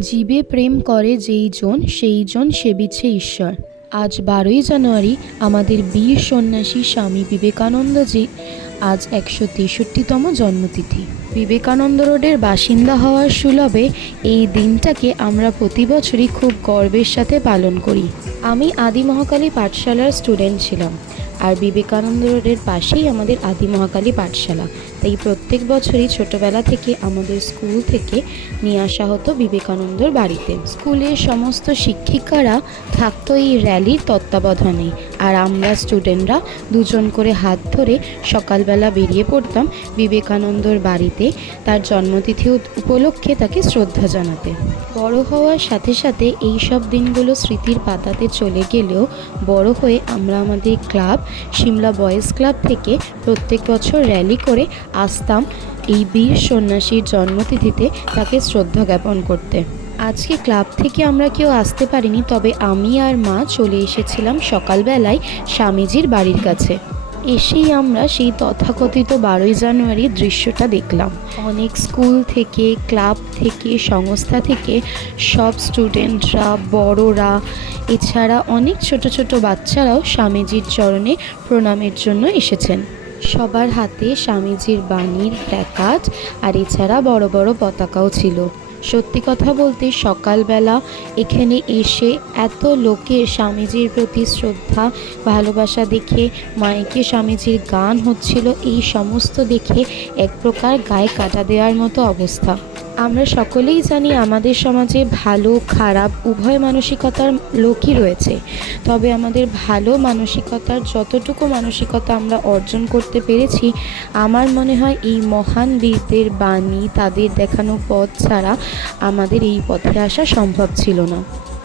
জীবে প্রেম করে যেই জন, সেই জন সেবিছে ঈশ্বর। আজ বারোই জানুয়ারি আমাদের বীর সন্ন্যাসী স্বামী বিবেকানন্দজি আজ একশো তেষট্টিতম জন্মতিথি। বিবেকানন্দ রোডের বাসিন্দা হওয়ার সুলভে এই দিনটাকে আমরা প্রতি বছরই খুব গর্বের সাথে পালন করি। আমি আদি মহাকালী পাঠশালার স্টুডেন্ট ছিলাম। আর বিবেকানন্দ রোডের পাশেই আমাদের আদি মহাকালী পাঠশালা। তাই প্রত্যেক বছরই ছোটবেলা থেকে আমাদের স্কুল থেকে নিয়ে আসা হতো বিবেকানন্দর বাড়িতে। স্কুলের সমস্ত শিক্ষিকারা থাকতো এই র্যালির তত্ত্বাবধানে। আর আমরা স্টুডেন্টরা দুজন করে হাত ধরে সকালবেলা বেরিয়ে পড়তাম বিবেকানন্দর বাড়িতে তার জন্মতিথি উপলক্ষে তাকে শ্রদ্ধা জানাতে। বড় হওয়ার সাথে সাথে এই সব দিনগুলো স্মৃতির পাতাতে চলে গেলেও বড় হয়ে আমরা আমাদের ক্লাব সিমলা বয়েজ ক্লাব থেকে প্রত্যেক বছর র্যালি করে আসতাম এই বীর সন্ন্যাসীর জন্মতিথিতে তাকে শ্রদ্ধা জ্ঞাপন করতে। আজকে ক্লাব থেকে আমরা কেউ আসতে পারিনি, তবে আমি আর মা চলে এসেছিলাম সকালবেলায় স্বামীজির বাড়ির কাছে। এসেই আমরা সেই তথাকথিত বারোই জানুয়ারির দৃশ্যটা দেখলাম। অনেক স্কুল থেকে, ক্লাব থেকে, সংস্থা থেকে সব স্টুডেন্টরা, বড়রা, এছাড়া অনেক ছোট ছোট বাচ্চারাও স্বামীজির চরণে প্রণামের জন্য এসেছেন। সবার হাতে স্বামীজির বাণীর প্ল্যাকার্ড আর এছাড়া বড় বড় পতাকাও ছিল। সত্যি কথা বলতে সকালবেলা এখানে এসে এত লোকের স্বামীজির প্রতি শ্রদ্ধা, ভালোবাসা দেখে মাইকে স্বামীজির গান হচ্ছিল, এই সমস্ত দেখে এক প্রকার গায়ে কাটা দেওয়ার মতো অবস্থা। আমরা সকলেই জানি আমাদের সমাজে ভালো, খারাপ, উভয় মানসিকতার লোকই রয়েছে। তবে আমাদের ভালো মানসিকতার যতটুকু মানসিকতা আমরা অর্জন করতে পেরেছি, আমার মনে হয় এই মহান বীরদের বাণী, তাদের দেখানো পথ ছাড়া আমাদের এই পথে আসা সম্ভব ছিল না।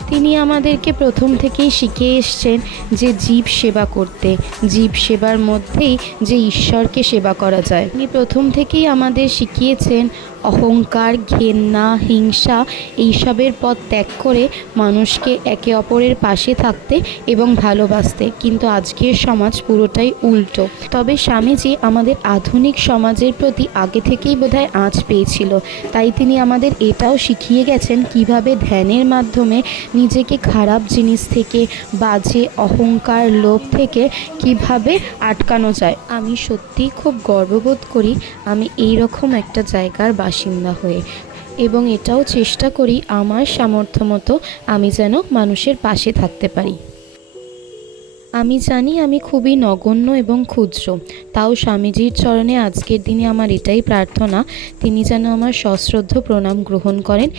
তিনি আমাদেরকে প্রথম থেকেই শিখে এসছেন যে জীব সেবা করতে, জীব সেবার মধ্যেই যে ঈশ্বরকে সেবা করা যায়। তিনি প্রথম থেকেই আমাদের শিখিয়েছেন অহংকার ঘেন্না হিংসা এইসবের পথ ত্যাগ করে মানুষকে একে অপরের পাশে থাকতে এবং ভালোবাসতে। কিন্তু আজকের সমাজ পুরোটাই উল্টো। তবে স্বামীজি আমাদের আধুনিক সমাজের প্রতি আগে থেকেই বোধহয় আঁচ পেয়েছিল। তাই তিনি আমাদের এটাও শিখিয়ে গেছেন কীভাবে ধ্যানের মাধ্যমে নিজেকে খারাপ জিনিস থেকে, বাজে, অহংকার লোভ থেকে কীভাবে আটকানো যায়। আমি সত্যিই খুব গর্ববোধ করি আমি এই রকম একটা জায়গার বাসিন্দা হয়ে। এবং এটাও চেষ্টা করি আমার সামর্থ্য মতো আমি যেন মানুষের পাশে থাকতে পারি। আমি জানি আমি খুবই নগণ্য এবং ক্ষুদ্র। তাও স্বামীজির চরণে আজকের দিনে আমার এটাই প্রার্থনা, তিনি যেন আমার সশ্রদ্ধ প্রণাম গ্রহণ করেন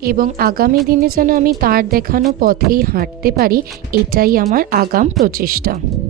এবং আগামী দিনে যেন আমি তার দেখানো পথেই হাঁটতে পারি, এটাই আমার আগাম প্রচেষ্টা।